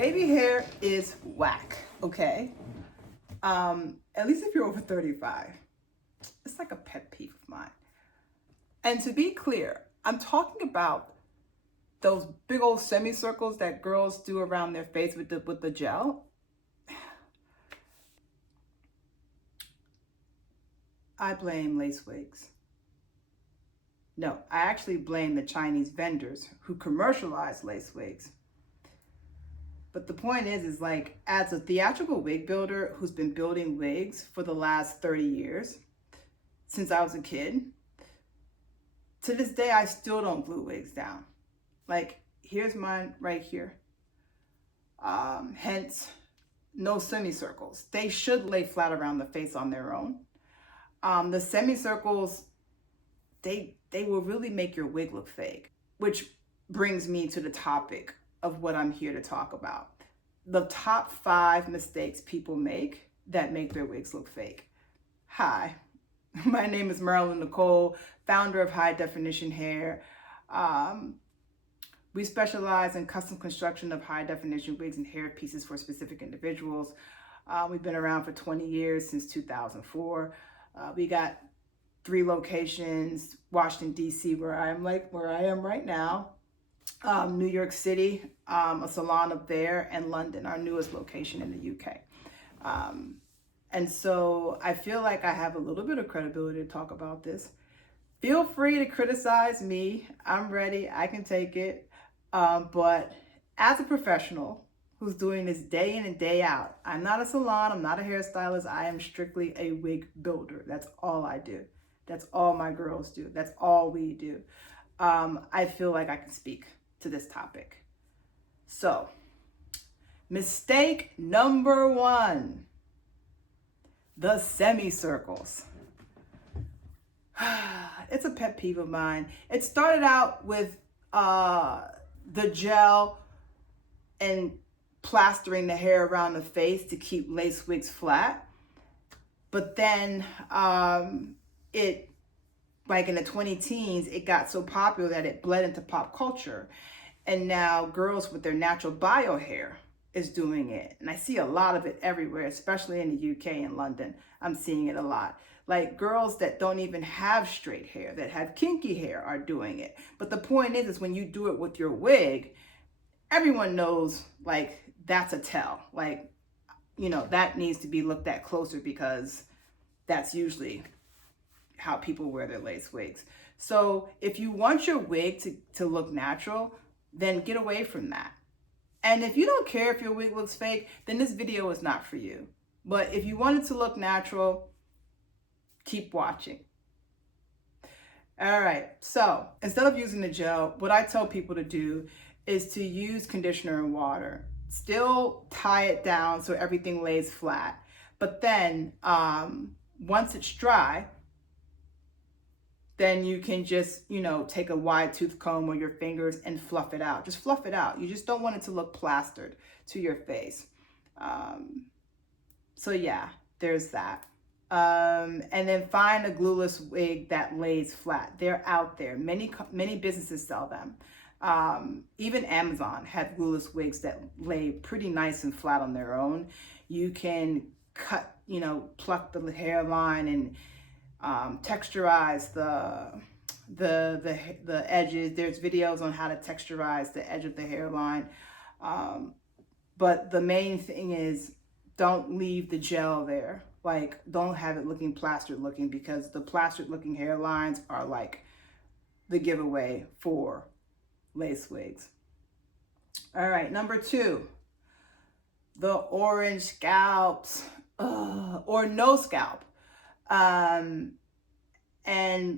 baby hair is whack, okay? At least if you're over 35. It's like a pet peeve of mine. And to be clear, I'm talking about those big old semicircles that girls do around their face with the gel. I blame lace wigs. No, I actually blame the Chinese vendors who commercialize lace wigs. But the point is like, as a theatrical wig builder who's been building wigs for the last 30 years, since I was a kid, to this day, I still don't glue wigs down. Like, here's mine right here. Hence, no semicircles. They should lay flat around the face on their own. The semicircles, they will really make your wig look fake, which brings me to the topic of what I'm here to talk about. The top 5 mistakes people make that make their wigs look fake. Hi, my name is Marilyn Nicole, founder of High Definition Hair. We specialize in custom construction of high definition wigs and hair pieces for specific individuals. We've been around for 20 years, since 2004. We got 3 locations: Washington, D.C., where I am right now, New York City, a salon up there, and London, our newest location in the UK. And so I feel like I have a little bit of credibility to talk about this. Feel free to criticize me. I'm ready. I can take it. But as a professional who's doing this day in and day out, I'm not a salon. I'm not a hairstylist. I am strictly a wig builder. That's all I do. That's all my girls do. That's all we do. I feel like I can speak to this topic. So, mistake number 1. The semicircles. It's a pet peeve of mine. It started out with the gel and plastering the hair around the face to keep lace wigs flat. But then it, like in the 2010s, it got so popular that it bled into pop culture. And now girls with their natural bio hair is doing it. And I see a lot of it everywhere, especially in the UK and London. I'm seeing it a lot. Like girls that don't even have straight hair, that have kinky hair, are doing it. But the point is when you do it with your wig, everyone knows, like, that's a tell. Like, you know, that needs to be looked at closer, because that's usually how people wear their lace wigs. So if you want your wig to look natural, then get away from that. And if you don't care if your wig looks fake, then this video is not for you. But if you want it to look natural, keep watching. All right, so instead of using the gel, what I tell people to do is to use conditioner and water. Still tie it down so everything lays flat. But then once it's dry, then you can just, you know, take a wide tooth comb or your fingers and fluff it out. Just fluff it out. You just don't want it to look plastered to your face. So yeah, there's that. And then find a glueless wig that lays flat. They're out there. Many businesses sell them. Even Amazon have glueless wigs that lay pretty nice and flat on their own. You can cut, you know, pluck the hairline and texturize the edges. There's videos on how to texturize the edge of the hairline. But the main thing is, don't leave the gel there. Like, don't have it looking plastered looking, because the plastered looking hairlines are like the giveaway for lace wigs. All right, number 2, the orange scalps, or no scalp. And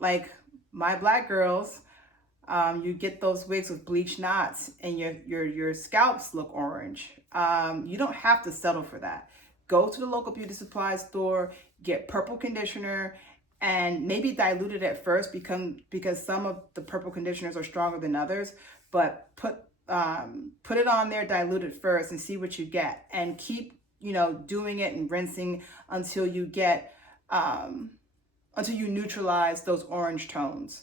like my black girls, you get those wigs with bleach knots and your scalps look orange. You don't have to settle for that. Go to the local beauty supply store, get purple conditioner, and maybe dilute it at first, because some of the purple conditioners are stronger than others. But put it on there, dilute it first, and see what you get. And keep, you know, doing it and rinsing until you get until you neutralize those orange tones.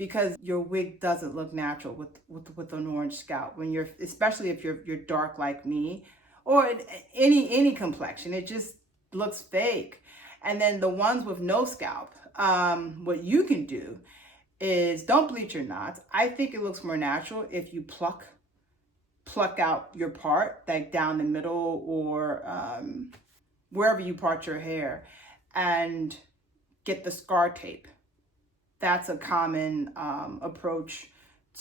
because your wig doesn't look natural with an orange scalp when you're, especially if you're dark like me, or any complexion. It just looks fake. And then the ones with no scalp, what you can do is don't bleach your knots. I think it looks more natural if you pluck out your part, like down the middle, or wherever you part your hair, and get the scar tape. That's a common approach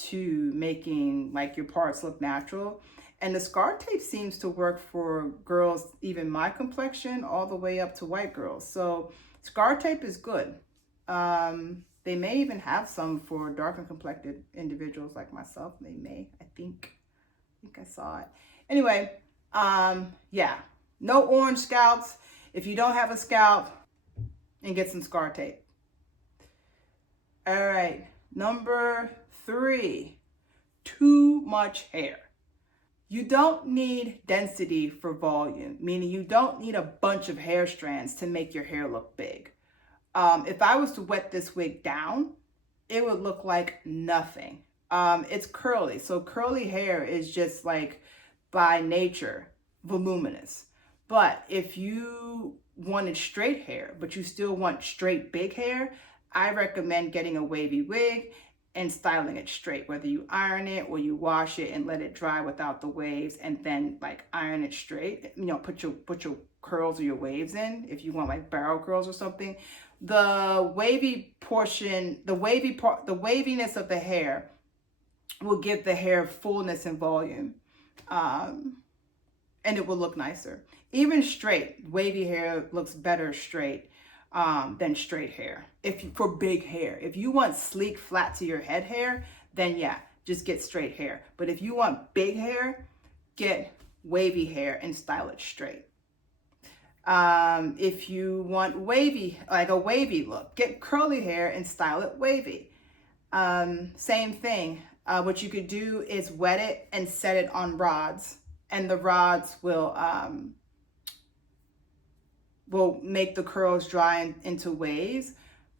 to making like your parts look natural. And the scar tape seems to work for girls, even my complexion, all the way up to white girls. So scar tape is good. They may even have some for darker complected individuals like myself. They may, I think I saw it. Anyway, yeah, no orange scalps. If you don't have a scalp, and get some scar tape. All right, number 3, too much hair. You don't need density for volume, meaning you don't need a bunch of hair strands to make your hair look big. If I was to wet this wig down, it would look like nothing. It's curly, so curly hair is just like by nature voluminous. But if you wanted straight hair, but you still want straight big hair, I recommend getting a wavy wig and styling it straight, whether you iron it or you wash it and let it dry without the waves, and then like iron it straight. You know, put your curls or your waves in if you want like barrel curls or something. The wavy portion, the waviness of the hair will give the hair fullness and volume, and it will look nicer. Even straight, wavy hair looks better straight than straight hair. For big hair, if you want sleek, flat to your head hair, then yeah, just get straight hair. But if you want big hair, get wavy hair and style it straight. If you want wavy, like a wavy look, get curly hair and style it wavy. Same thing. What you could do is wet it and set it on rods, and the rods will make the curls dry into waves.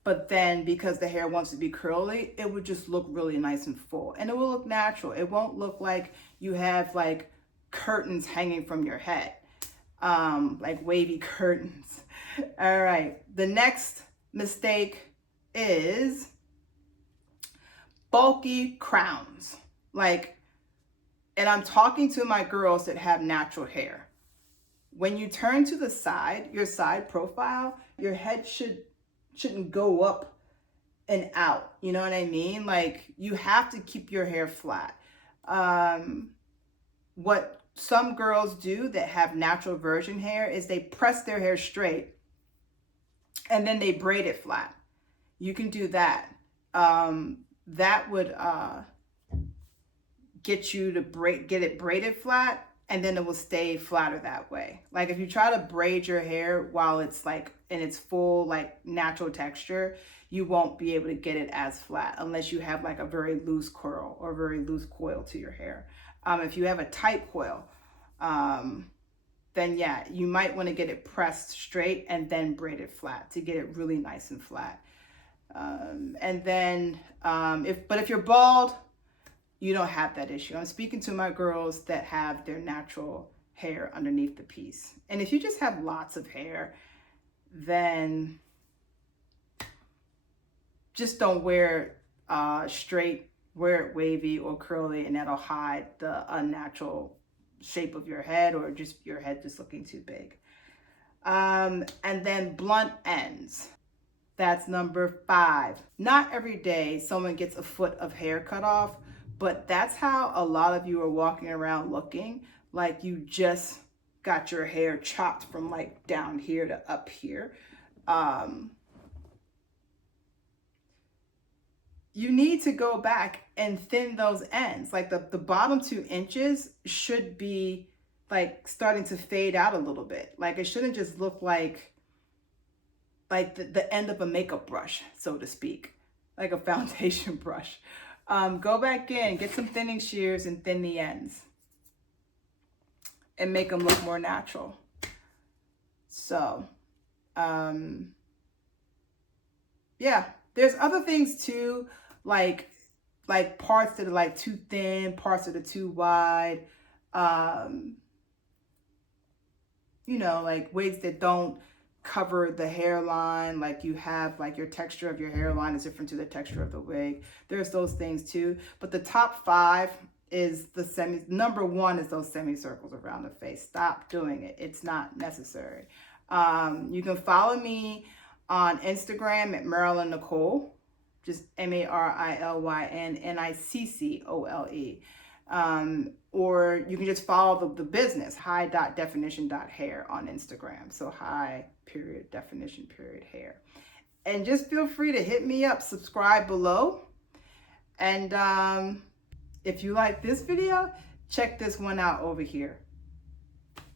But then because the hair wants to be curly, it would just look really nice and full, and it will look natural. It won't look like you have like curtains hanging from your head, like wavy curtains. All right, the next mistake is bulky crowns. And I'm talking to my girls that have natural hair. When you turn to the side, your side profile, your head shouldn't go up and out. You know what I mean? Like, you have to keep your hair flat. What some girls do that have natural virgin hair is they press their hair straight and then they braid it flat. You can do that. That would get you to get it braided flat, and then it will stay flatter that way. Like, if you try to braid your hair while it's like in its full like natural texture, you won't be able to get it as flat unless you have like a very loose curl or very loose coil to your hair. If you have a tight coil, then yeah, you might want to get it pressed straight and then braid it flat to get it really nice and flat. And then if you're bald, you don't have that issue. I'm speaking to my girls that have their natural hair underneath the piece. And if you just have lots of hair, then just don't wear straight, wear it wavy or curly, and that'll hide the unnatural shape of your head, or just your head just looking too big. And then blunt ends. That's number 5. Not every day someone gets a foot of hair cut off, but that's how a lot of you are walking around looking like you just got your hair chopped from like down here to up here. You need to go back and thin those ends. Like the bottom 2 inches should be like starting to fade out a little bit. Like, it shouldn't just look like the end of a makeup brush, so to speak, like a foundation brush. Go back in, get some thinning shears and thin the ends and make them look more natural. So, yeah, there's other things too. like parts that are like too thin, parts that are too wide, you know, like wigs that don't cover the hairline, like you have like your texture of your hairline is different to the texture of the wig. There's those things too. But the top 5 is the number 1 is those semicircles around the face. Stop doing it. It's not necessary. You can follow me on Instagram at Marilyn Nicole, just MarilynNiccole. Or you can just follow the business, high.definition.hair on Instagram. So high.definition.hair. And just feel free to hit me up, subscribe below. And if you like this video, check this one out over here.